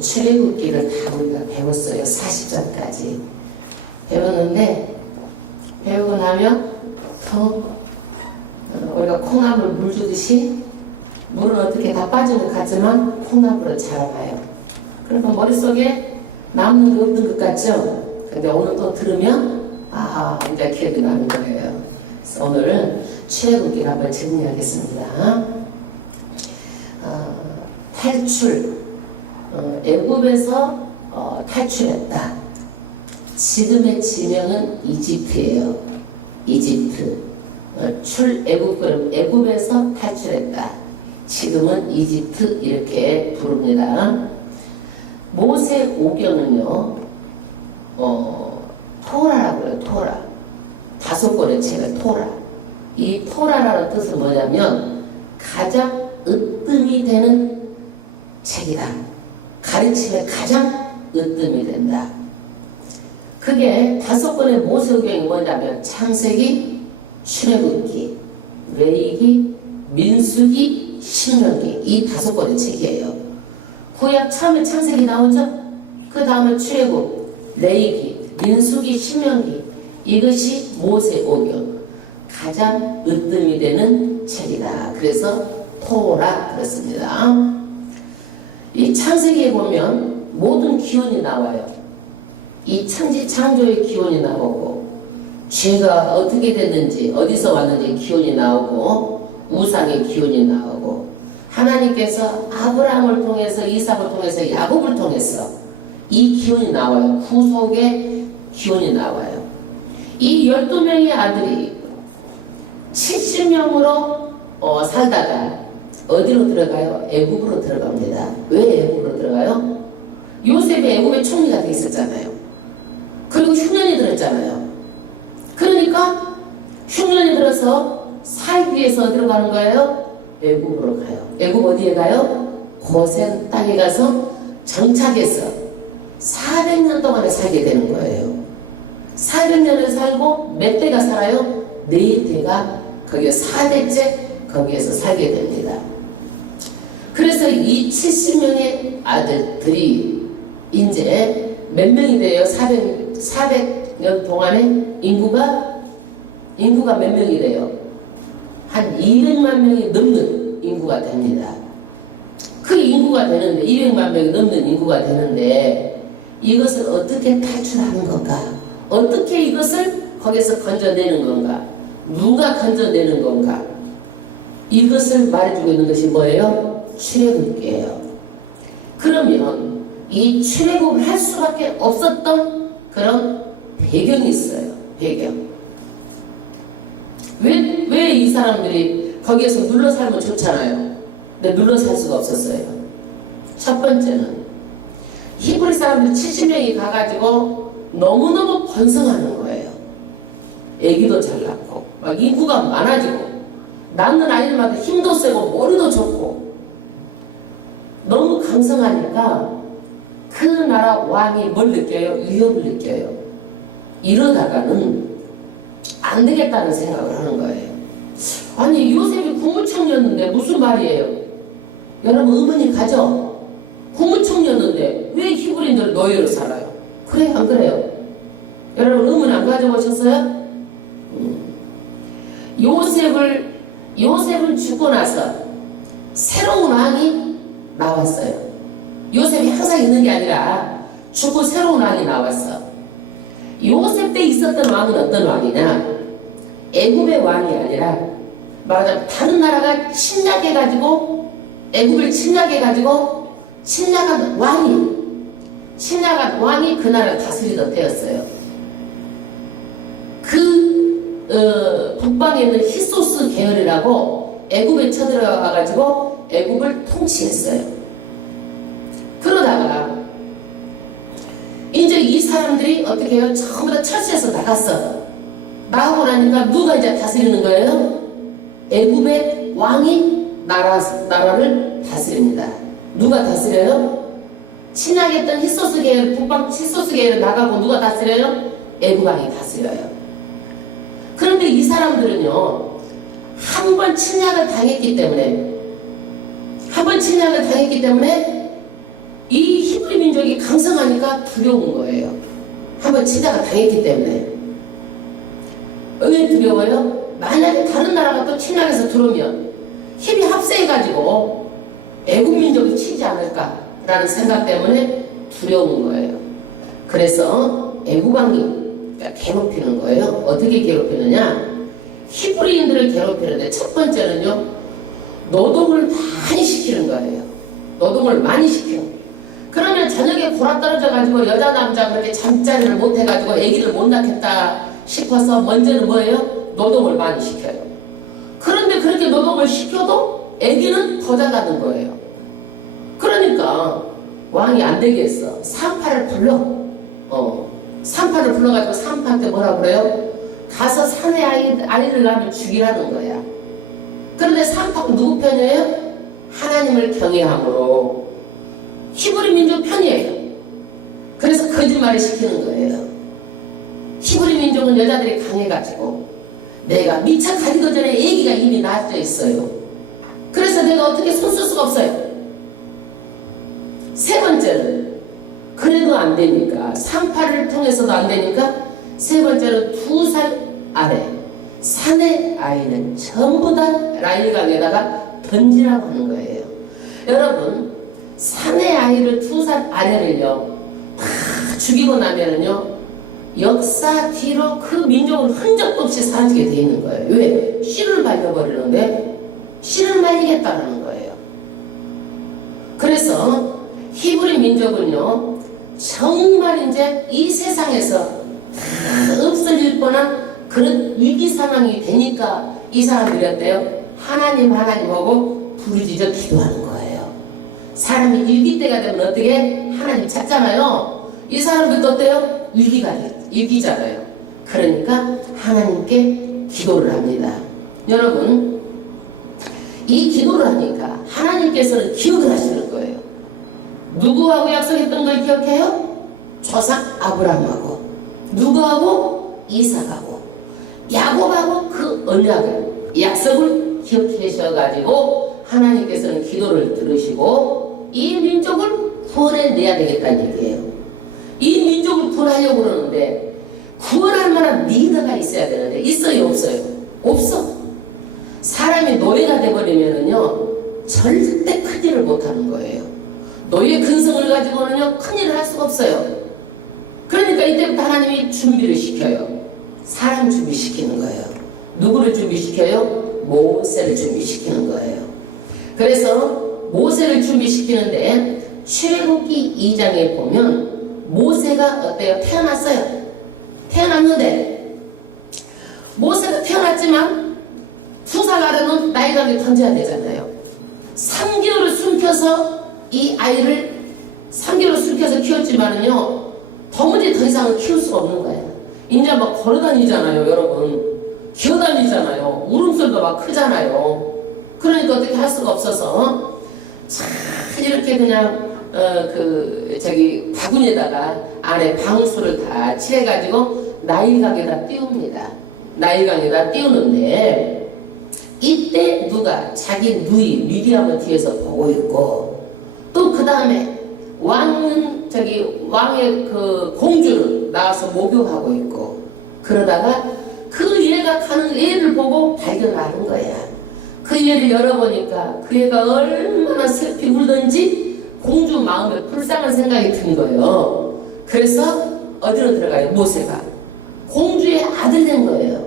출애굽기를 다 우리가 배웠어요. 40절까지 배웠는데, 배우고 나면 우리가 콩나물 물 주듯이 물은 어떻게 다 빠지는 것 같지만 콩나물을 잡아봐요. 그러니까 머릿속에 남는 게 없는 것 같죠? 근데 오늘 또 들으면 이제 기억이 나는 거예요. 그래서 오늘은 출애굽기를 한번 정리하겠습니다. 탈출, 애굽에서 탈출했다. 지금의 지명은 이집트예요. 이집트. 애굽에서 탈출했다. 지금은 이집트 이렇게 부릅니다. 모세오경은요, 토라라고 해요. 토라. 5권의 책을 토라. 이 토라라는 뜻은 뭐냐면 가장 으뜸이 되는 책이다. 가르침에 가장 으뜸이 된다. 그게 5권의 모세오경이 뭐냐면 창세기, 출애굽기, 레위기, 민수기, 신명기, 이 5권의 책이에요. 구약 처음에 창세기 나오죠? 그 다음에 출애굽, 레위기, 민수기, 신명기, 이것이 모세오경, 가장 으뜸이 되는 책이다. 그래서 토라 그렇습니다. 이 창세기에 보면 모든 기원이 나와요. 이 천지 창조의 기원이 나오고, 죄가 어떻게 됐는지, 어디서 왔는지 기원이 나오고, 우상의 기원이 나오고, 하나님께서 아브라함을 통해서, 이삭을 통해서, 야곱을 통해서 이 기원이 나와요. 구속의 기원이 나와요. 이 12명의 아들이 70명으로 살다가 어디로 들어가요? 애굽으로 들어갑니다. 왜 애굽으로 들어가요? 요셉이 애굽의 총리가 돼 있었잖아요. 그리고 흉년이 들었잖아요. 그러니까 흉년이 들어서 살기 위해서 어디로 가는 거예요? 애굽으로 가요. 애굽 어디에 가요? 고센 땅에 가서 정착해서 400년 동안에 살게 되는 거예요. 400년을 살고 몇 대가 살아요? 4대가 거기에 4대째 거기에서 살게 됩니다. 그래서 이 70명의 아들들이 이제 몇 명이 돼요? 400년 동안에 인구가 몇 명이 돼요? 한 200만 명이 넘는 인구가 됩니다. 그 인구가 되는데 200만 명이 넘는 인구가 되는데 이것을 어떻게 탈출하는 건가? 어떻게 이것을 거기서 건져내는 건가? 누가 건져내는 건가? 이것을 말해주고 있는 것이 뭐예요? 출애굽기예요. 그러면 이 출애굽을 할 수밖에 없었던 그런 배경이 있어요. 배경. 왜 이 사람들이 거기에서 눌러 살면 좋잖아요. 근데 눌러 살 수가 없었어요. 첫 번째는 히브리 사람들 70명이 가가지고 너무너무 번성하는 거예요. 애기도 잘 낳고 막 인구가 많아지고 낳는 아이들마다 힘도 세고 머리도 좋고 너무 강성하니까 그 나라 왕이 뭘 느껴요? 위협을 느껴요. 이러다가는 안 되겠다는 생각을 하는 거예요. 아니 요셉이 국무총리였는데 무슨 말이에요? 여러분 의문이 가죠? 국무총리였는데 왜 히브리인들 노예로 살아요? 그래요 안 그래요? 여러분 의문 안 가져보셨어요? 요셉은 죽고 나서 새로운 왕이 나왔어요. 요셉이 항상 있는 게 아니라 죽고 새로운 왕이 나왔어. 요셉 때 있었던 왕은 어떤 왕이냐? 애굽의 왕이 아니라 말하자면 다른 나라가 침략해가지고 애굽을 침략해가지고 침략한 왕이 그 나라를 다스리던 때였어요. 북방에 있는 히소스 계열이라고 애굽에 쳐들어가가지고 애굽을 통치했어요. 그러다가 이제 이 사람들이 어떻게 해요? 전부 다 철수해서 나갔어. 나가고 나니까 누가 이제 다스리는 거예요? 애굽의 왕이 나라를 다스립니다. 누가 다스려요? 친하겠던 히소스 계열, 북방 히소스 계열을 나가고 누가 다스려요? 애굽 왕이 다스려요. 그런데 이 사람들은요, 한 번 침략을 당했기 때문에 이 히브리 민족이 강성하니까 두려운 거예요. 한 번 침략을 당했기 때문에. 왜 두려워요? 만약에 다른 나라가 또 침략해서 들어오면 힘이 합세해가지고 애국 민족이 치지 않을까라는 생각 때문에 두려운 거예요. 그래서 애국 왕이 괴롭히는 거예요. 어떻게 괴롭히느냐? 히브리인들을 괴롭히는데 첫 번째는요, 노동을 많이 시키는 거예요. 노동을 많이 시켜. 그러면 저녁에 골아 떨어져가지고 여자 남자 그렇게 잠자리를 못 해가지고 아기를 못 낳겠다 싶어서 먼저는 뭐예요? 노동을 많이 시켜요. 그런데 그렇게 노동을 시켜도 아기는 더 자라는 거예요. 그러니까 왕이 안 되겠어. 산파를 불러가지고 산파한테 뭐라 그래요? 가서 산에 아이를 낳으면 죽이라는 거야. 그런데 산파가 누구 편이에요? 하나님을 경외함으로 히브리 민족 편이에요. 그래서 거짓말을 시키는 거예요. 히브리 민족은 여자들이 강해가지고 내가 미처 가기도 전에 아기가 이미 낳아져 있어요. 그래서 내가 어떻게 손쓸 수가 없어요. 세 번째는 그래도 안 되니까, 산파를 통해서도 안 되니까, 세 번째는 2살 아래 산의 아이는 전부 다 나일강에다가 던지라고 하는 거예요. 여러분, 산의 아이를 2살 아래를요 다 죽이고 나면은요 역사 뒤로 그 민족은 흔적도 없이 사라지게 돼 있는 거예요. 왜? 씨를 말려버리는데 씨를 말리겠다는 거예요. 그래서 히브리 민족은요 정말 이제 이 세상에서 다 없어질 뻔한 그런 위기 상황이 되니까 이 사람들이 어때요? 하나님하고 부르짖어 기도하는 거예요. 사람이 위기때가 되면 어떻게? 하나님 찾잖아요. 이 사람들도 어때요? 위기잖아요. 그러니까 하나님께 기도를 합니다. 여러분, 이 기도를 하니까 하나님께서는 기억을 하시는 거예요. 누구하고 약속했던 걸 기억해요? 조상 아브라함하고, 누구하고? 이삭하고, 야곱하고 그 언약을, 약속을 기억하셔가지고 하나님께서는 기도를 들으시고 이 민족을 구원해내야 되겠다는 얘기예요. 이 민족을 구원하려고 그러는데 구원할 만한 리더가 있어야 되는데 있어요, 없어요? 없어. 사람이 노예가 돼버리면은요 절대 큰일을 못하는 거예요. 노예 근성을 가지고는요 큰일을 할 수가 없어요. 그러니까 이때부터 하나님이 준비를 시켜요. 사람 준비시키는 거예요. 누구를 준비시켜요? 모세를 준비시키는 거예요. 그래서 모세를 준비시키는데 출애굽기 2장에 보면 모세가 어때요? 태어났어요. 태어났는데 모세가 태어났지만 2살 아래는 나이가 던져야 되잖아요. 3개월을 숨겨서 이 아이를 3개월을 숨겨서 키웠지만은요 도무지 더 이상은 키울 수가 없는 거예요. 이제 막 걸어다니잖아요, 여러분. 기어다니잖아요. 울음소리도 막 크잖아요. 그러니까 어떻게 할 수가 없어서 참 이렇게 그냥 바구니에다가 안에 방수를 다 칠해가지고 나일강에다 띄웁니다. 나일강에다 띄우는데 이때 누가 자기 누이 미디엄을 뒤에서 보고 있고 또 그 다음에 왕의 그 공주는 나와서 목욕하고 있고 그러다가 그 얘가 가는 애를 보고 발견하는 거야. 그 애를 열어보니까 그 애가 얼마나 슬피 울던지 공주 마음에 불쌍한 생각이 든 거예요. 그래서 어디로 들어가요? 모세가 공주의 아들 된 거예요.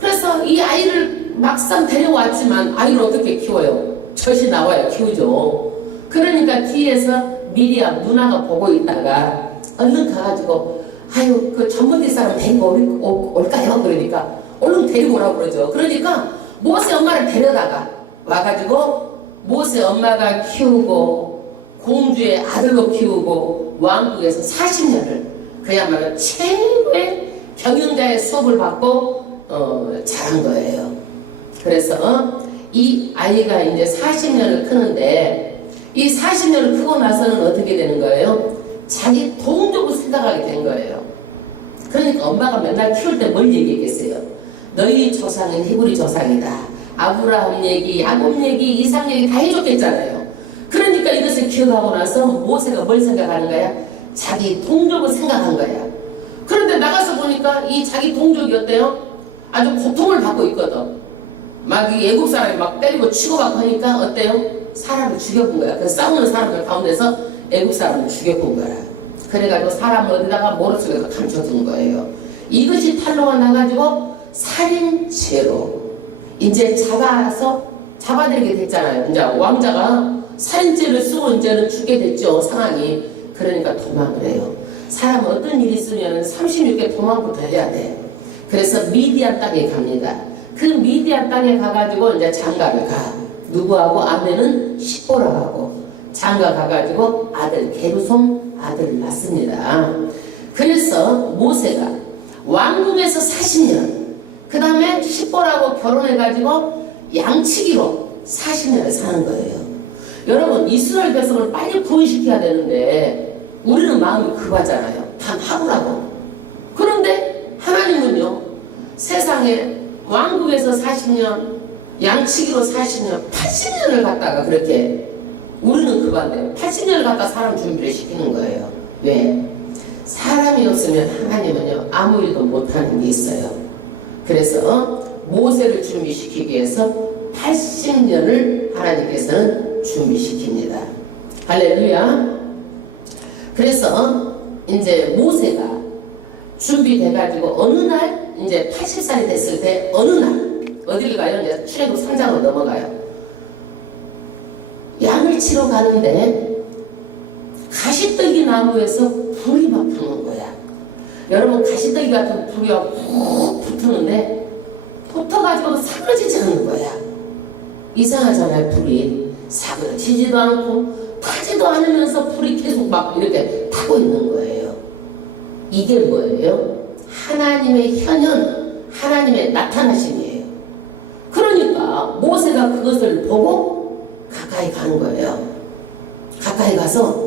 그래서 이 아이를 막상 데려왔지만 아이를 어떻게 키워요? 젖이 나와야 키우죠. 그러니까 뒤에서 미리암 누나가 보고 있다가 얼른 가가지고 아유 그 전문대 사람 데리고 올까요? 그러니까 얼른 데리고 오라고 그러죠. 그러니까 모세 엄마를 데려다가 와가지고 모세 엄마가 키우고 공주의 아들로 키우고 왕국에서 40년을 그야말로 최고의 경영자의 수업을 받고 자란 거예요. 그래서 이 아이가 이제 40년을 크는데 이 40년을 크고 나서는 어떻게 되는 거예요? 자기 동족을 생각하게 된 거예요. 그러니까 엄마가 맨날 키울 때 뭘 얘기했겠어요? 너희 조상은 히브리 조상이다. 아브라함 얘기, 야곱 얘기, 이삭 얘기 다 해줬겠잖아요. 그러니까 이것을 기억하고 나서 모세가 뭘 생각하는 거야? 자기 동족을 생각한 거야. 그런데 나가서 보니까 이 자기 동족이 어때요? 아주 고통을 받고 있거든. 막 이 애국 사람이 막 때리고 치고 막 하니까 어때요? 사람을 죽여본 거야. 그 싸우는 사람들 가운데서 애국 사람을 죽여본 거야. 그래가지고 사람을 어디다가 모래 속에서 감춰둔 거예요. 이것이 탄로가 나가지고 살인죄로 이제 잡아들이게 됐잖아요. 이제 왕자가 살인죄를 쓰고 이제는 죽게 됐죠. 상황이. 그러니까 도망을 해요. 사람은 어떤 일이 있으면 36개 도망부터 해야 돼. 그래서 미디안 땅에 갑니다. 그 미디안 땅에 가가지고 이제 장가를 가. 누구하고? 아내는 시보라하고 장가 가가지고 아들 게르솜 아들을 낳습니다. 그래서 모세가 왕궁에서 40년 그 다음에 시보라하고 결혼해가지고 양치기로 40년을 사는 거예요. 여러분 이스라엘 백성을 빨리 구원시켜야 되는데 우리는 마음이 급하잖아요. 단 하루라도. 그런데 하나님은요 세상에 왕궁에서 40년 양치기로 40년, 80년을 갖다가 그렇게 우리는 그건데 80년을 갖다 사람 준비를 시키는 거예요. 왜? 사람이 없으면 하나님은요 아무 일도 못하는 게 있어요. 그래서 모세를 준비시키기 위해서 80년을 하나님께서는 준비시킵니다. 할렐루야. 그래서 이제 모세가 준비돼가지고 어느 날 이제 80살이 됐을 때 어느 날 어디를 가요? 이제 출애굽 3장으로 넘어가요. 양을 치러 가는데 가시떡이 나무에서 불이 막 붙는 거야. 여러분 가시떡이 같은 불이 푹 붙는데 붙어가지고 사라지지 않는 거야. 이상하잖아요. 불이 사그러지지도 않고 타지도 않으면서 불이 계속 막 이렇게 타고 있는 거예요. 이게 뭐예요? 하나님의 현현, 하나님의 나타나심이에요. 그러니까 모세가 그것을 보고 가까이 가는 거예요. 가까이 가서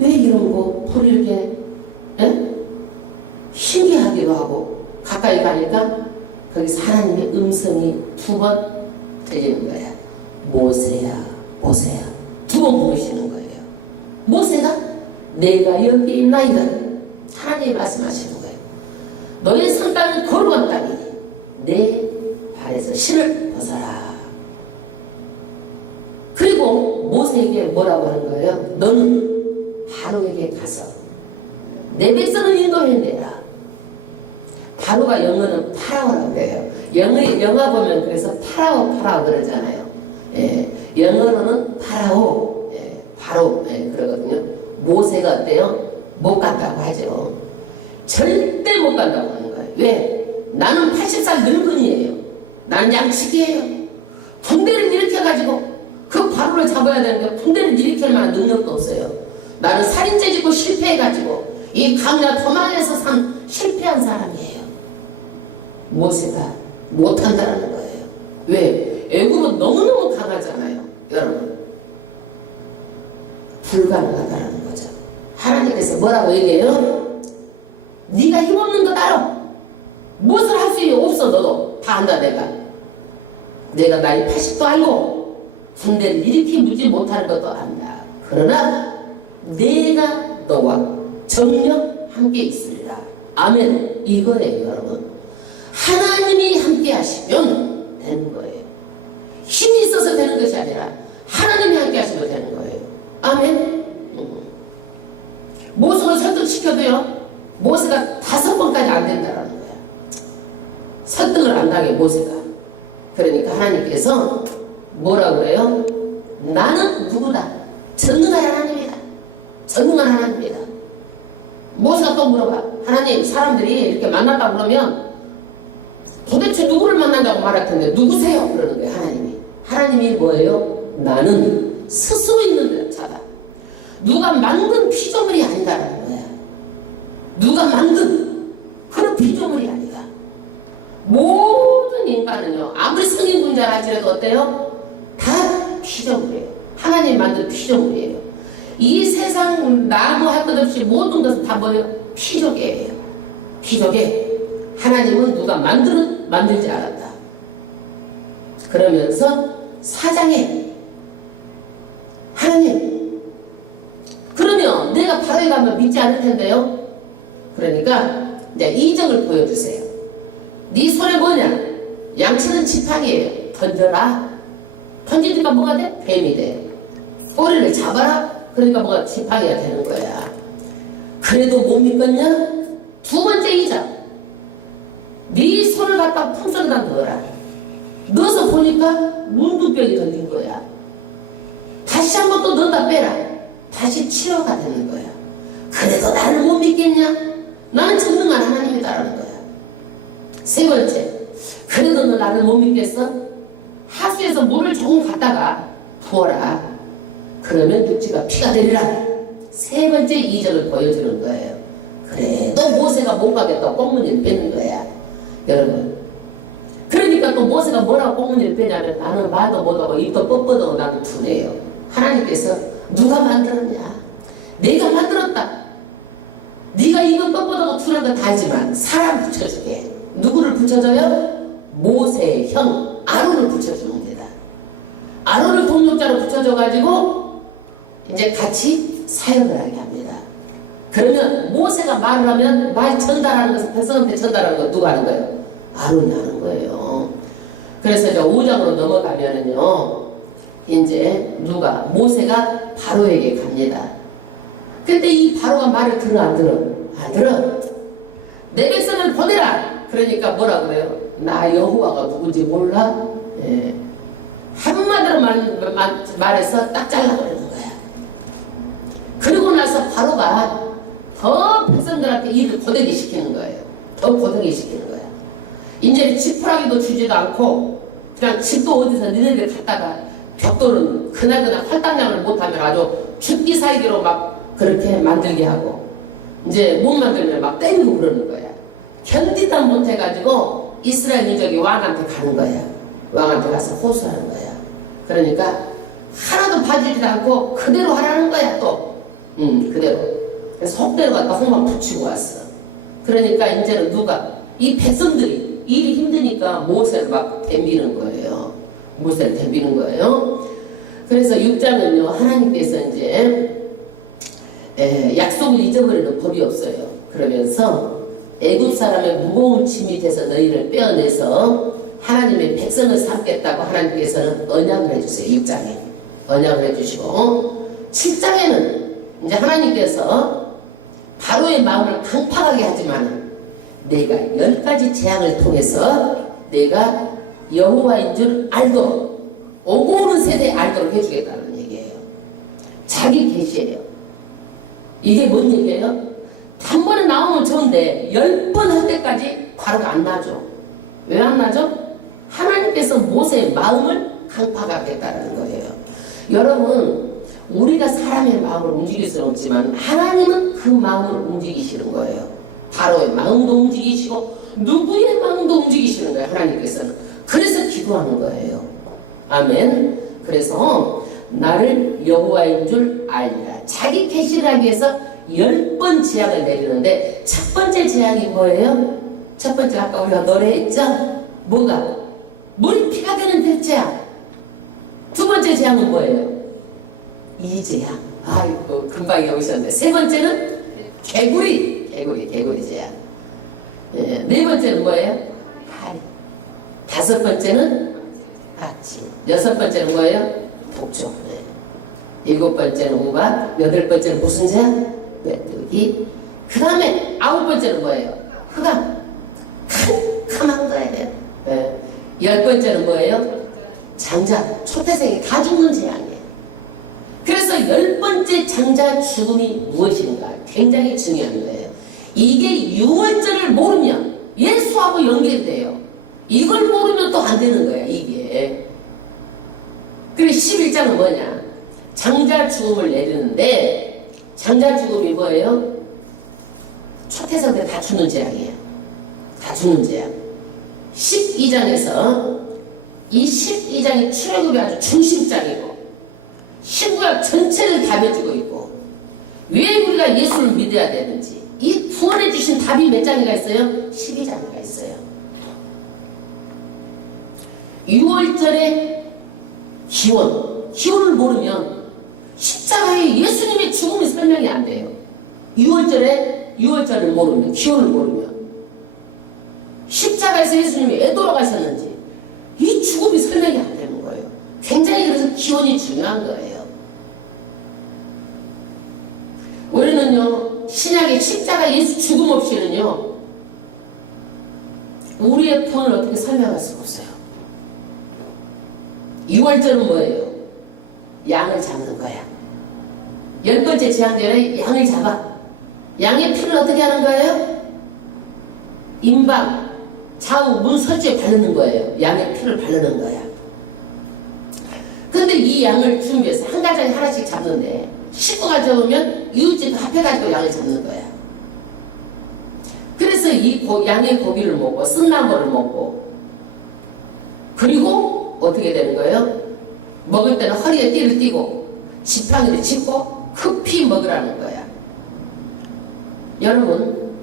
왜 이런 거 불이 이렇게 신기하기도 하고 가까이 가니까 거기서 하나님의 음성이 2번 들리는 거야. 모세야, 모세야. 2번 부르시는 거예요. 모세가 내가 여기 있나이다. 하나님이 말씀하시는 거예요. 너의 선 땅은 거룩한 땅이니 내 발에서 신을 벗어라. 그리고 모세에게 뭐라고 하는 거예요? 너는 바로에게 가서 내 백성을 인도해내라. 바로가 영어는 파라오라고 해요. 영어 보면 그래서 파라오 그러잖아요. 예, 영어로는 파라오, 바로 그러거든요. 모세가 어때요? 못 간다고 하죠. 절대 못 간다고 하는 거예요. 왜? 나는 80살 늙은이에요. 나는 양치기예요. 군대를 일으켜가지고 그 바로를 잡아야 되는데 군대를 일으킬 만한 능력도 없어요. 나는 살인죄 짓고 실패해가지고 이 강야 도망에서 실패한 사람이에요. 모세가 못한다는 거예요. 왜? 애굽은 너무너무 강하잖아요. 여러분 불가능하다는 거죠. 하나님께서 뭐라고 얘기해요? 네가 힘없는 거 알아. 무엇을 할 수 없어. 너도 다 안다. 내가 나이 80도 알고 군대를 일으키지 못하는 것도 안다. 그러나 내가 너와 정녕 함께 있으리라. 아멘. 이거예요 여러분. 하나님이 함께 하시면 되는 거예요. 힘이 있어서 되는 것이 아니라 하나님이 함께 하시면 되는 거예요. 아멘. 모세를 설득시켜도요 모세가 5번까지 안 된다라는 거야. 설득을 안 당해 모세가. 그러니까 하나님께서 뭐라고 그래요? 나는 누구다? 전능한 하나님이다. 전능한 하나님이다. 모세가 또 물어봐. 하나님, 사람들이 이렇게 만났다고 그러면 도대체 누구를 만난다고 말할 텐데 누구세요? 그러는 거예요. 하나님이 뭐예요? 나는 스스로 있는 자다. 누가 만든 피조물이 아니다라는 거야. 누가 만든 그런 피조물이 아니다. 모든 인간은요 아무리 성인군자라 할지라도 어때요? 다 피조물이에요. 하나님 만든 피조물이에요. 이 세상 나무 할 것 없이 모든 것은 다 뭐예요? 피조개예요. 피조개. 하나님은 누가 만들지 않았다. 그러면서 사장에 하나님 그러면 내가 바로에 가면 믿지 않을 텐데요. 그러니까 이제 이정을 보여주세요. 네 손에 뭐냐? 양치는 지팡이에요. 던져라. 던지니까 뭐가 돼? 뱀이 돼. 꼬리를 잡아라. 그러니까 뭐가 지팡이가 되는 거야. 그래도 못 믿겠냐? 2번째 이정. 네 손을 갖다 풍선에다 넣어라. 넣어서 보니까 문두병이 던진 거야. 다시 한 번 또 넣어다 빼라. 다시 치료가 되는 거야. 그래도 나를 못 믿겠냐? 나는 전능한 하나님이다라는 거야. 3번째, 그래도 너 나를 못 믿겠어? 하수에서 물을 조금 갖다가 부어라. 그러면 육지가 피가 되리라. 3번째 이적을 보여주는 거예요. 그래도 모세가 못 가겠다고 꽁무니를 빼는 거야. 여러분, 그러니까 또 모세가 뭐라고 꽁무니를 빼냐면 나는 말도 못하고 입도 뻣뻣하고 나는 둔해요. 하나님께서 누가 만들었냐? 내가 만들었다. 네가 입은 뻣뻣하고 둔한 건 다 알지만 사람 붙여주게. 누구를 붙여줘요? 모세의 형 아론을 붙여줍니다. 아론을 동력자로 붙여줘가지고 이제 같이 사역을 하게 합니다. 그러면 모세가 말을 하면 말 전달하는 것은 백성한테 전달하는 건 누가 하는 거예요? 아론이 하는 거예요. 그래서 이제 5장으로 넘어가면은요, 이제 누가 모세가 바로에게 갑니다. 근데 이 바로가 말을 들어 안 들어? 안 들어. 내 백성을 보내라. 그러니까 뭐라 그래요? 나 여호와가 누군지 몰라? 예. 한마디로 말해서 딱 잘라버리는 거야. 그리고 나서 바로가 더 백성들한테 일을 고되게 시키는 거예요. 더 고되게 시키는 거야. 이제 지푸라기도 주지도 않고 그냥 집도 어디서 니네들 갔다가 벽돌은 그날그날 할당량을 못하면 아주 죽기 살기로 막 그렇게 만들게 하고 이제 못 만들면 막 때리고 그러는 거야. 견디다 못해가지고 이스라엘 민족이 왕한테 가는 거야. 왕한테 가서 호소하는 거야. 그러니까 하나도 봐주지도 않고 그대로 하라는 거야 또. 그대로. 그래서 혹대로 갔다 홍막 붙이고 왔어. 그러니까 이제는 누가 이 백성들이 일이 힘드니까 모세를 막 덤비는 거예요. 모세를 덤비는 거예요. 그래서 6장은요 하나님께서 이제 약속을 잊어버리는 법이 없어요. 그러면서 애굽 사람의 무거운 짐이 돼서 너희를 빼어내서 하나님의 백성을 삼겠다고 하나님께서는 언약을 해주세요. 6장에 언약을 해주시고 7장에는 이제 하나님께서 바로의 마음을 강팍하게 하지만 내가 10가지 재앙을 통해서 내가 여호와인 줄 알도록 오고 오는 세대에 알도록 해주겠다는 얘기예요. 자기 계시예요. 이게 뭔 얘기예요? 단번에 나오면 좋은데 10번 할 때까지 바로가 안 나죠. 왜 안 나죠? 하나님께서 모세의 마음을 강팍하겠다는 거예요. 여러분 우리가 사람의 마음을 움직일 수는 없지만 하나님은 그 마음을 움직이시는 거예요. 바로의 마음도 움직이시고 누구의 마음도 움직이시는 거예요. 하나님께서는. 그래서 기도하는 거예요. 아멘. 그래서 나를 여호와인 줄 알리라. 자기 계시를 하기 위해서 10번 재앙을 내리는데 첫 번째 재앙이 뭐예요? 첫 번째 아까 우리가 노래했죠? 뭐가? 물이 피가 되는 대재앙. 두 번째 재앙은 뭐예요? 이재앙. 아이고 금방 오셨네. 세 번째는 개구리 재앙. 네 번째는 뭐예요? 하리. 다섯 번째는 아치. 여섯 번째는 뭐예요? 독종. 일곱 번째는 우박. 여덟 번째는 무슨 재앙? 메뚜기. 그 다음에 아홉 번째는 뭐예요? 흑암. 캄캄한 거예요. 열 번째는 뭐예요? 장자. 초태생이 다 죽는 재앙이에요. 그래서 10번째 장자 죽음이 무엇인가 굉장히 중요한 거예요. 이게 유월절을 모르면 예수하고 연결돼요. 이걸 모르면 또 안 되는 거야 이게. 그리고 11장은 뭐냐? 장자 죽음을 내리는데 장자 죽음이 뭐예요? 초태생들 다 죽는 재앙이에요. 다 죽는 재앙. 12장에서 이 12장이 출애굽이 아주 중심장이고 신구약 전체를 답해주고 있고 왜 우리가 예수를 믿어야 되는지 이 구원해 주신 답이 몇 장이가 있어요? 12장이가 있어요. 6월절에 기원을 모르면 십자가에 예수님의 죽음이 설명이 안 돼요. 6월절을 모르면 기원을 모르면 십자가에서 예수님이 왜 돌아가셨는지 이 죽음이 설명이 안 되는 거예요. 굉장히 그래서 기원이 중요한 거예요. 우리는요 신약의 십자가 예수 죽음 없이는요 우리의 구원을 어떻게 설명할 수가 없어요. 6월절은 뭐예요? 양을 잡는 거야. 10번째 재앙 전에 양을 잡아. 양의 피를 어떻게 하는 거예요? 임방 좌우 문설주에 바르는 거예요. 양의 피를 바르는 거야. 그런데 이 양을 준비해서 한 가정에 하나씩 잡는데 식구가 적으면 이웃집 합해가지고 양을 잡는 거야. 그래서 이 양의 고기를 먹고 쓴나물을 먹고 그리고 어떻게 되는 거예요? 먹을 때는 허리에 띠를 띠고 지팡이를 짚고 급히 먹으라는 거야. 여러분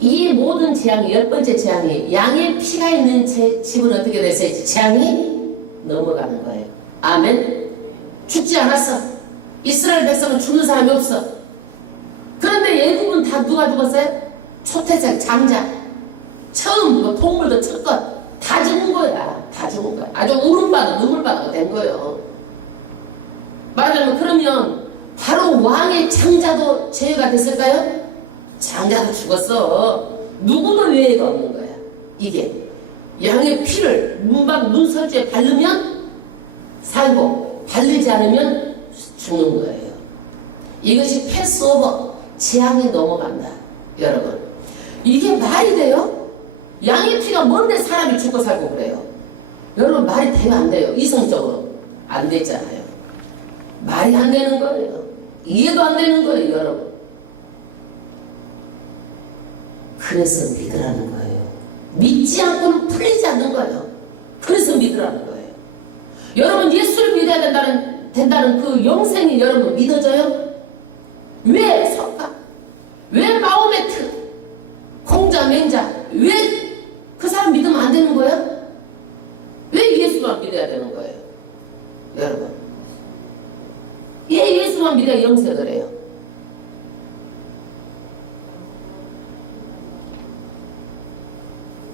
이 모든 재앙이 10번째 재앙이 양의 피가 있는 집은 어떻게 됐어요? 재앙이 넘어가는 거예요. 아멘. 죽지 않았어. 이스라엘 백성은 죽는 사람이 없어. 그런데 애굽은 다 누가 죽었어요? 초태생 장자. 처음 뭐 동물도 첫것 다 죽은 거야. 다 죽은 거야. 아주 울음바다 눈물바다가 된 거예요. 말하자면 그러면 바로 왕의 장자도 죄가 됐을까요? 장자도 죽었어. 누구도 예외가 없는 거야. 이게 양의 피를 문설주에 바르면 살고 바르지 않으면 죽는 거예요. 이것이 패스오버 재앙이 넘어간다. 여러분 이게 말이 돼요? 양의 피가 뭔데 사람이 죽고 살고 그래요? 여러분 말이 되면 안 돼요. 이성적으로 안 되잖아요. 말이 안 되는 거예요. 이해도 안 되는 거예요, 여러분. 그래서 믿으라는 거예요. 믿지 않고는 풀리지 않는 거예요. 그래서 믿으라는 거예요. 여러분 예수를 믿어야 된다는 그 영생이 여러분 믿어져요? 왜 석가? 왜 마호메트? 공자, 맹자? 왜 그 사람 믿으면 안 되는 거야? 왜 예수만 믿어야 되는 거예요? 여러분. 예수만 믿어야 영생을 해요.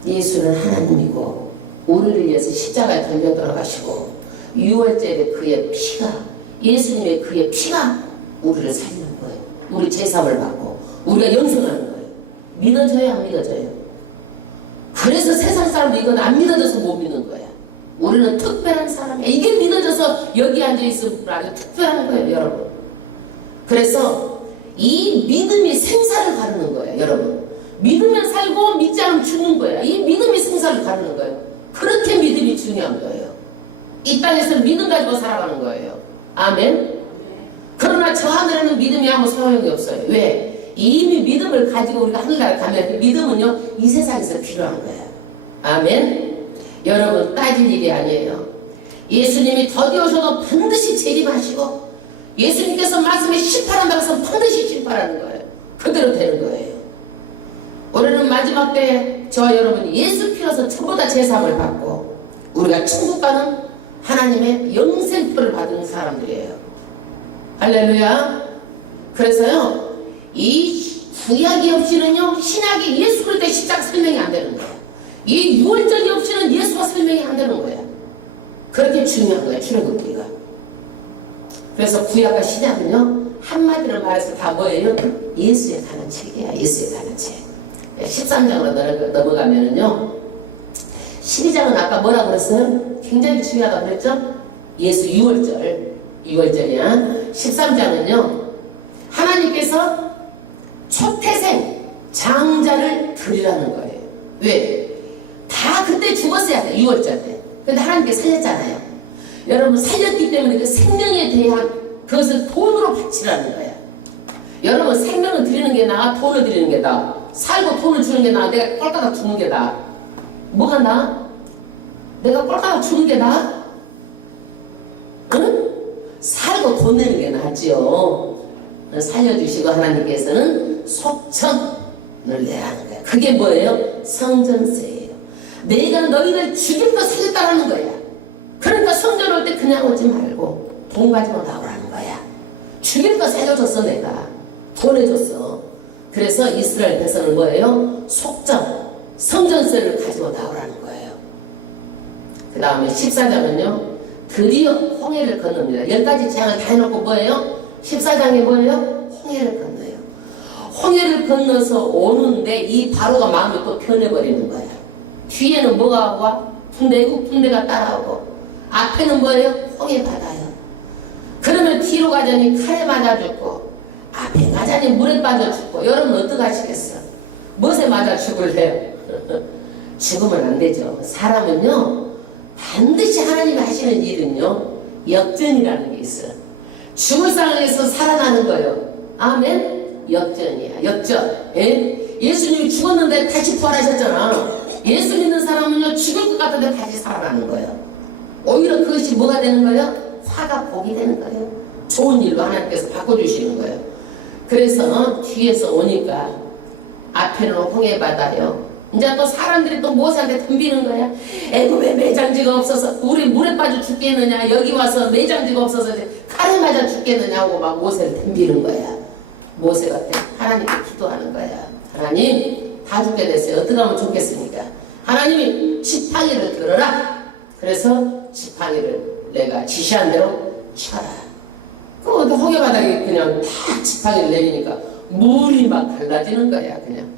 예수는 하나님이고 우리를 위해서 십자가에 달려 돌아가시고 6월절에 그의 피가 예수님의 그의 피가 우리를 살리는 거예요. 우리 제사함을 받고 우리가 영생하는 거예요. 믿어져요? 안 믿어져요? 그래서 세상 사람도 이건 안 믿어져서 못 믿는 거야. 우리는 특별한 사람이야. 이게 믿어져서 여기 앉아있으면 아주 특별한 거예요, 여러분. 그래서 이 믿음이 생사를 가르는 거예요, 여러분. 믿으면 살고 믿지 않으면 죽는 거야. 이 믿음이 생사를 가르는 거예요. 그렇게 믿음이 중요한 거예요. 이 땅에서 믿음 가지고 살아가는 거예요. 아멘. 그러나 저 하늘에는 믿음이 아무 소용이 없어요. 왜? 이미 믿음을 가지고 우리가 하늘나라 가면 그 믿음은요 이 세상에서 필요한 거예요. 아멘. 여러분 따질 일이 아니에요. 예수님이 더디 오셔도 반드시 재림하시고 예수님께서 말씀에 심판한다고 해서 반드시 심판하는 거예요. 그대로 되는 거예요. 우리는 마지막 때에 저와 여러분이 예수 피로서 전부 다 제사함을 받고 우리가 천국 가는 하나님의 영생표를 받은 사람들이에요. 할렐루야. 그래서요 이 구약이 없이는요 신약이 예수 그리스도의 십자가 설명이 안 되는 거예요. 이 유월절이 없이는 예수가 설명이 안 되는 거예요. 그렇게 중요한 거예요, 출애굽기가. 그래서 구약과 신약은요 한마디로 말해서 다 뭐예요? 예수에 관한 책이야. 예수에 관한 책. 13장으로 넘어가면은요 12장은 아까 뭐라고 그랬어요? 굉장히 중요하다고 그랬죠? 예수 유월절이야. 13장은요 하나님께서 초태생 장자를 드리라는 거예요. 왜? 다 그때 죽었어야 돼. 6월절 때. 근데 하나님께서 살렸잖아요. 여러분 살렸기 때문에 그 생명에 대한 그것을 돈으로 바치라는 거예요. 여러분 생명을 드리는 게 나아? 돈을 드리는 게 나아? 살고 돈을 주는 게 나아? 내가 꼴까닥 죽는 게 나아? 뭐가 나아? 내가 꼴까닥 죽는 게 나아? 응? 살고 돈 내는 게 나았지요. 살려주시고 하나님께서는 속천을 내라는 거야. 그게 뭐예요? 성전세예요. 내가 너희를 죽일 거 살렸다라는 거야. 그러니까 성전 올 때 그냥 오지 말고 돈 가지고 나오라는 거야. 죽일 거 살려줬어. 내가 돈 해줬어. 그래서 이스라엘 백성은 뭐예요? 속전 성전세를 가지고 나오라는 거예요. 그 다음에 14장은요 드디어 홍해를 건넙니다. 10가지 재앙을 다 해놓고 뭐예요? 14장에 뭐예요? 홍해를 건너요. 홍해를 건너서 오는데 이 바로가 마음이 또 변해버리는 거야. 뒤에는 뭐가 와? 애국 군대가 따라오고 앞에는 뭐예요? 홍해 바다예요. 그러면 뒤로 가자니 칼에 맞아 죽고 앞에 가자니 물에 빠져 죽고 여러분 어떡하시겠어? 무엇에 맞아 죽을래요? 죽으면 안 되죠. 사람은요 반드시 하나님이 하시는 일은요 역전이라는 게 있어요. 죽을 상황에서 살아나는 거예요. 아멘? 역전이야. 역전. 예? 예수님이 죽었는데 다시 부활하셨잖아. 예수 믿는 사람은요 죽을 것 같은데 다시 살아나는 거예요. 오히려 그것이 뭐가 되는 거예요? 화가 복이 되는 거예요. 좋은 일로 하나님께서 바꿔주시는 거예요. 그래서 뒤에서 오니까 앞에는 홍해바다요. 이제 또 사람들이 또 모세한테 덤비는 거야. 에고 왜 매장지가 없어서 우리 물에 빠져 죽겠느냐, 여기 와서 매장지가 없어서 칼에 맞아 죽겠느냐고 막 모세를 덤비는 거야. 모세가 하나님께 기도하는 거야. 하나님 다 죽게 됐어요. 어떻게 하면 좋겠습니까? 하나님이 지팡이를 들어라. 그래서 지팡이를 내가 지시한 대로 쳐라. 그 홍해바닥에 그냥 다 지팡이를 내리니까 물이 막 갈라지는 거야. 그냥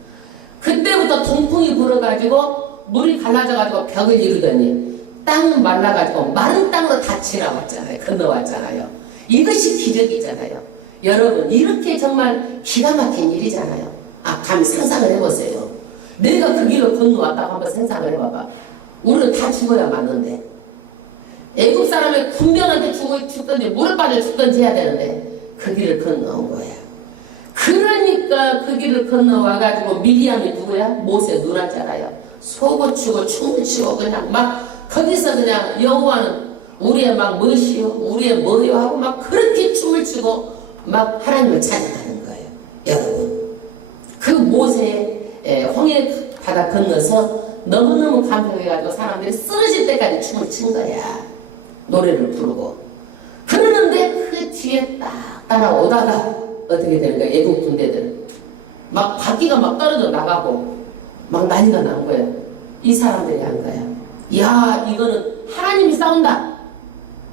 그때부터 동풍이 불어가지고 물이 갈라져가지고 벽을 이루더니 땅은 말라가지고 마른 땅으로 다 지나왔잖아요. 건너왔잖아요. 이것이 기적이잖아요. 여러분 이렇게 정말 기가 막힌 일이잖아요. 아, 감히 상상을 해보세요. 내가 그 길로 건너왔다고 한번 상상을 해봐봐. 우리는 다 죽어야 맞는데 애국 사람의 군병한테 죽든지 물에 빠져 죽든지 해야 되는데 그 길을 건너온 거야. 그러니까 그 길을 건너와가지고 미디안이 누구야? 모세 누나잖아요. 소고 치고 춤을 추고 그냥 막 거기서 그냥 여호와는 우리의 막 멋이요 우리의 뭐요 하고 막 그렇게 춤을 추고 막 하나님을 찬양하는 거예요. 여러분 그 모세 홍해 바다 건너서 너무너무 감동해가지고 사람들이 쓰러질 때까지 춤을 춘 거야. 노래를 부르고 그러는데 그 뒤에 딱 따라오다가 어떻게 되는 거야? 애국 군대들 막 바퀴가 막 떨어져 나가고 막 난리가 난 거야. 이 사람들이 한 거야. 야 이거는 하나님이 싸운다.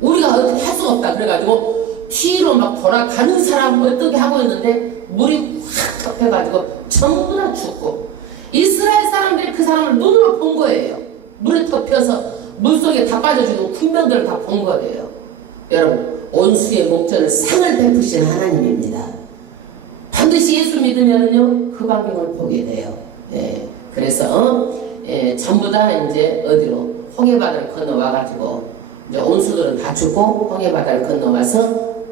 우리가 어떻게 할 수가 없다. 그래가지고 뒤로 막 돌아가는 사람 어떻게 하고 있는데 물이 확 덮여가지고 전부 다 죽고 이스라엘 사람들이 그 사람을 눈으로 본 거예요. 물에 덮여서 물속에 다 빠져주고 군병들을 다 본 거예요. 여러분 온수의 목전을 상을 베푸신 하나님입니다. 반드시 예수 믿으면요 그 광경을 보게 돼요. 그래서 전부 다 이제 어디로 홍해바다를 건너와가지고 이제 온수들은 다 죽고 홍해바다를 건너와서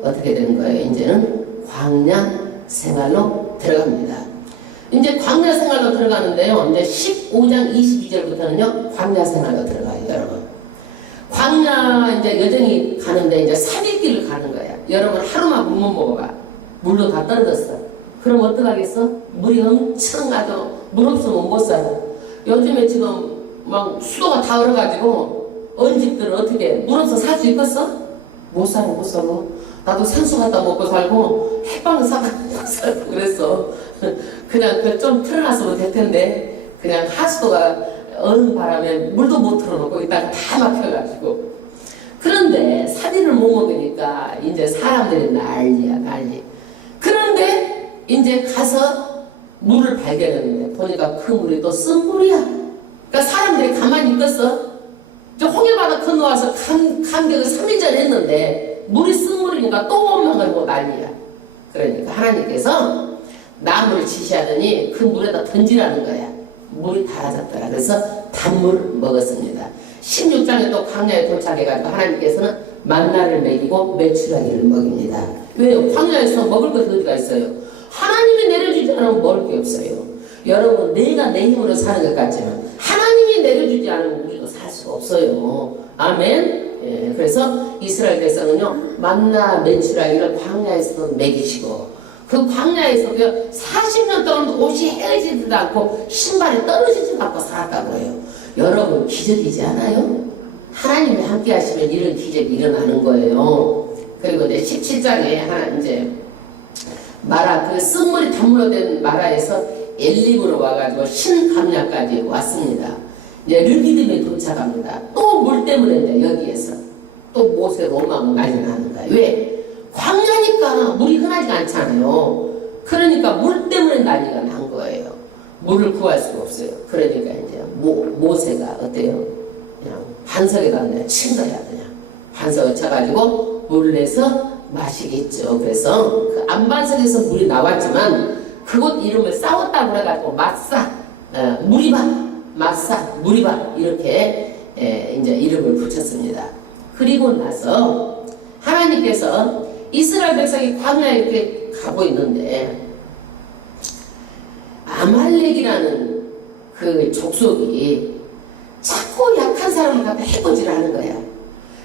어떻게 되는 거예요? 이제는 광야 생활로 들어갑니다. 이제 광야 생활로 들어가는데요. 이제 15장 22절부터는요 광야 생활로 들어가요, 여러분. 광야 이제 여정이 가는데 이제 3일길을 가는 거야. 여러분 하루만 물 못 먹어봐. 물도 다 떨어졌어. 그럼 어떡하겠어? 물이 엄청 아주 물 없으면 못 살아. 요즘에 지금 막 수도가 다 얼어가지고 언집들은 어떻게 물 없어 살 수 있겠어? 못 살아 못 살아. 나도 산수 갖다 먹고 살고 햇빵 사갖고 살고 그랬어. 그냥 좀 틀어놨으면 될 텐데 그냥 하수도가 어느 바람에 물도 못 틀어놓고 있다가 다 막혀가지고 그런데 사리를 못 먹으니까 이제 사람들이 난리야 난리. 그런데 이제 가서 물을 발견했는데 보니까 그 물이 또 쓴 물이야. 그러니까 사람들이 가만히 있겠어? 저 홍해바다 건너와서 감격을 3일 전에 했는데 물이 쓴 물이니까 또 원망하고 난리야. 그러니까 하나님께서 나무를 지시하더니 그 물에다 던지라는 거야. 물이 달아졌더라. 그래서 단물을 먹었습니다. 16장에 또 광야에 도착해가지고 하나님께서는 만나를 먹이고 메추라기를 먹입니다. 왜요? 광야에서 먹을 것이 어디가 있어요? 하나님이 내려주지 않으면 먹을 게 없어요. 여러분 내가 내 힘으로 사는 것 같지만 하나님이 내려주지 않으면 우리도 살 수가 없어요. 아멘. 그래서 이스라엘 백성은요 만나 메추라기를 광야에서도 먹이시고 그 광야에서 40년 동안 옷이 헤어지지도 않고 신발이 떨어지지도 않고 살았다고 해요. 여러분 기적이지 않아요? 하나님이 함께 하시면 이런 기적이 일어나는 거예요. 그리고 이제 17장에 하나 이제 마라 그 쓴물이 단물로 된 마라에서 엘림으로 와가지고 신감야까지 왔습니다. 이제 르비딤에 도착합니다. 또 물 때문에 이제 여기에서 또 모세 로망 난리 나는 거예요. 왜? 광야니까 물이 흔하지 않잖아요. 그러니까 물 때문에 난리가 난 거예요. 물을 구할 수가 없어요. 그러니까 이제 모세가 어때요? 그냥 반석에다 그냥 친 거야. 그냥 반석을 쳐가지고 물을 내서 마시겠죠. 그래서 그 안반석에서 물이 나왔지만 그곳 이름을 싸웠다고 해가지고 마사 무리바 마사 무리바 이렇게 이제 이름을 붙였습니다. 그리고 나서 하나님께서 이스라엘 백성이 광야에 이렇게 가고 있는데 아말렉이라는 그 족속이 자꾸 약한 사람을 갖다 해코지를 하는 거야.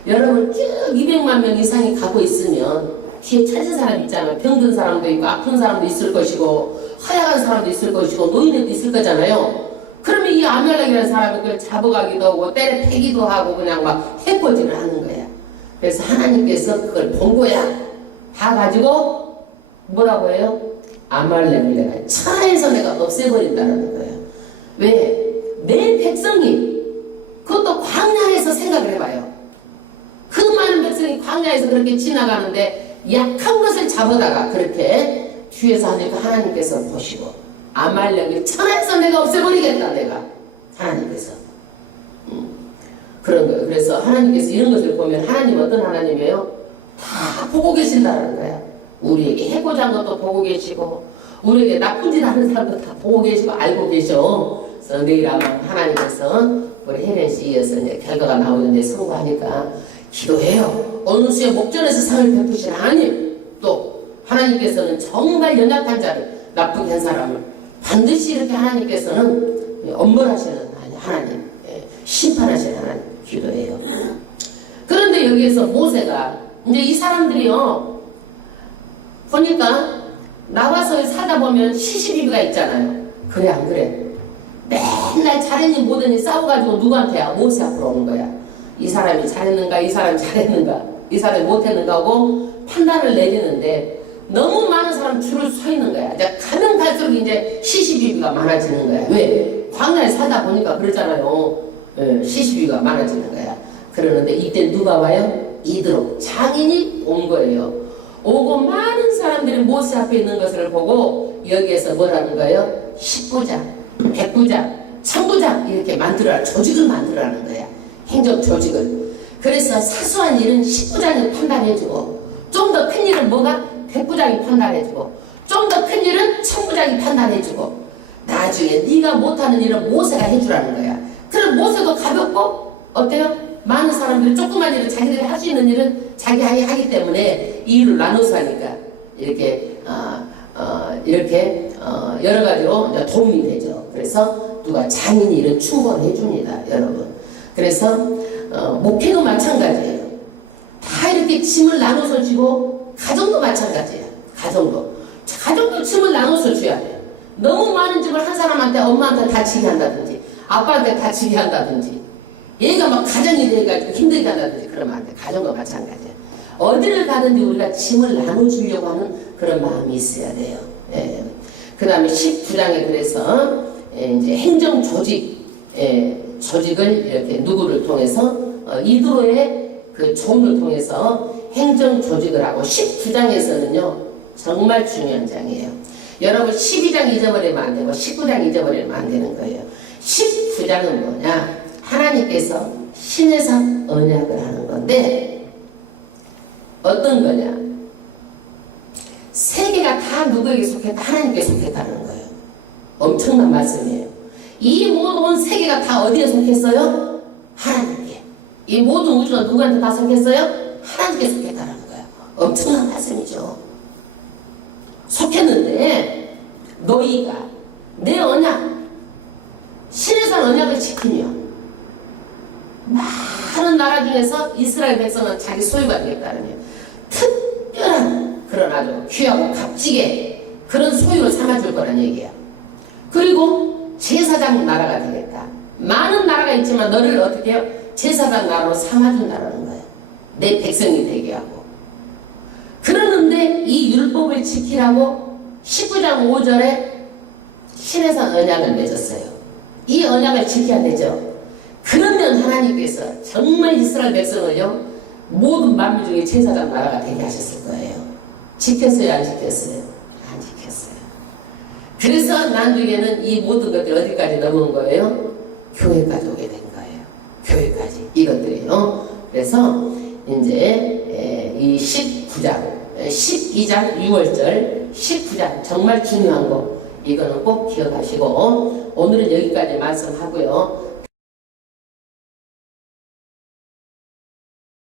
여러분 쭉 200만 명 이상이 가고 있으면 뒤에 찾은 사람 있잖아요. 병든 사람도 있고 아픈 사람도 있을 것이고 허약한 사람도 있을 것이고 노인들도 있을 거잖아요. 그러면 이 아말렉이라는 사람이 그걸 잡아가기도 하고 때려 패기도 하고 그냥 막 해코지를 하는 거야. 그래서 하나님께서 그걸 본 거야. 다 가지고 뭐라고 해요? 아말렉을 내가 천하에서 내가 없애버린다는 거예요. 왜? 내 백성이 그것도 광야에서 생각을 해봐요. 그 많은 백성이 광야에서 그렇게 지나가는데 약한 것을 잡아다가 그렇게 뒤에서 하니까 하나님께서 보시고 아말렉을 천하에서 내가 없애버리겠다. 내가 하나님께서 그런 거예요. 그래서 하나님께서 이런 것을 보면 하나님 어떤 하나님이에요? 다 보고 계신다는 거야. 우리에게 해코지 한 것도 보고 계시고 우리에게 나쁜 짓 하는 사람도 다 보고 계시고 알고 계셔. 그래서 내일 아마 하나님께서 우리 혜련씨 이어서 이제 결과가 나오는데 성공하니까 기도해요. 어느 수의 목전에서 상을 베푸신 하나님, 또 하나님께서는 정말 연약한 자를, 나쁘게 한 사람을 반드시 이렇게 하나님께서는 엄벌하시는 하나님, 심판하시는 하나님 기도해요. 그런데 여기에서 모세가 이제 이 사람들이요 보니까 나와서 살다 보면 시시비비가 있잖아요. 그래 안 그래? 맨날 잘했니 못했니 싸워가지고 누구한테야? 모세 앞으로 오는 거야. 이 사람이 잘했는가, 이 사람이 잘했는가, 이 사람이 못했는가 하고 판단을 내리는데 너무 많은 사람 줄을 서 있는 거야. 이제 가면 갈수록 이제 시시비비가 많아지는 거야. 왜? 광야에 살다 보니까 그러잖아요. 시시비비가 많아지는 거야. 그러는데 이때 누가 와요? 이드로 장인이 온 거예요. 오고 많은 사람들이 모세 앞에 있는 것을 보고 여기에서 뭐라는 거예요? 19장, 109장, 1000부장 이렇게 만들어라. 조직을 만들어라는 거야. 행정 조직을. 그래서 사소한 일은 19장이 판단해주고 좀 더 큰 일은 뭐가? 109장이 판단해주고 좀 더 큰 일은 1000부장이 판단해주고 나중에 네가 못하는 일은 모세가 해주라는 거야. 그럼 모세도 가볍고 어때요? 많은 사람들이 조그만 일을 자기들이 할 수 있는 일은 자기 하기 때문에 이 일을 나눠서 하니까 이렇게 이렇게 여러 가지로 이제 도움이 되죠. 그래서 누가 장인이 일은 충고해 줍니다, 여러분. 그래서 목회도 마찬가지예요. 다 이렇게 짐을 나눠서 쥐고 가정도 마찬가지예요. 가정도 짐을 나눠서 줘야 돼요. 너무 많은 짐을 한 사람한테 엄마한테 다 지게 한다든지 아빠한테 다 지게 한다든지 얘가 막 가정이 돼가지고 힘들게 한다든지 그러면 안 돼. 가정도 마찬가지야. 어디를 가든지 우리가 짐을 나눠주려고 하는 그런 마음이 있어야 돼요. 예. 그 다음에 19장에 그래서 이제 행정 조직, 조직을 이렇게 누구를 통해서 이드로의 그 종을 통해서 행정 조직을 하고 19장에서는요 정말 중요한 장이에요. 여러분 12장 잊어버리면 안 되고 19장 잊어버리면 안 되는 거예요. 19장은 뭐냐? 하나님께서 신해상 언약을 하는 건데 어떤 거냐? 세계가 다 누구에게 속했다? 하나님께 속했다는 거예요. 엄청난 말씀이에요. 이 모든 세계가 다 어디에 속했어요? 하나님께. 이 모든 우주가 누구한테 다 속했어요? 하나님께 속했다는 거예요. 엄청난 말씀이죠. 속했는데 너희가 내 언약, 신해상 언약을 지키며 많은 나라 중에서 이스라엘 백성은 자기 소유가 되겠다는 거예요. 특별한 그런 아주 귀하고 값지게 그런 소유를 삼아줄 거란 얘기야. 그리고 제사장 나라가 되겠다. 많은 나라가 있지만 너를 어떻게 해요? 제사장 나라로 삼아준다는 거예요. 내 백성이 되게 하고. 그러는데 이 율법을 지키라고 19장 5절에 신해상 언약을 맺었어요. 이 언약을 지켜야 되죠. 그러면 하나님께서 정말 이스라엘 백성을요 모든 만민 중에 제사장 나라가 되게 하셨을 거예요. 지켰어요? 안 지켰어요? 안 지켰어요. 그래서 나중에는 이 모든 것들이 어디까지 넘어온 거예요? 교회까지 오게 된 거예요. 교회까지 이것들이요. 그래서 이제 이 19장 12장 6월절 19장 정말 중요한 거 이거는 꼭 기억하시고 오늘은 여기까지 말씀하고요.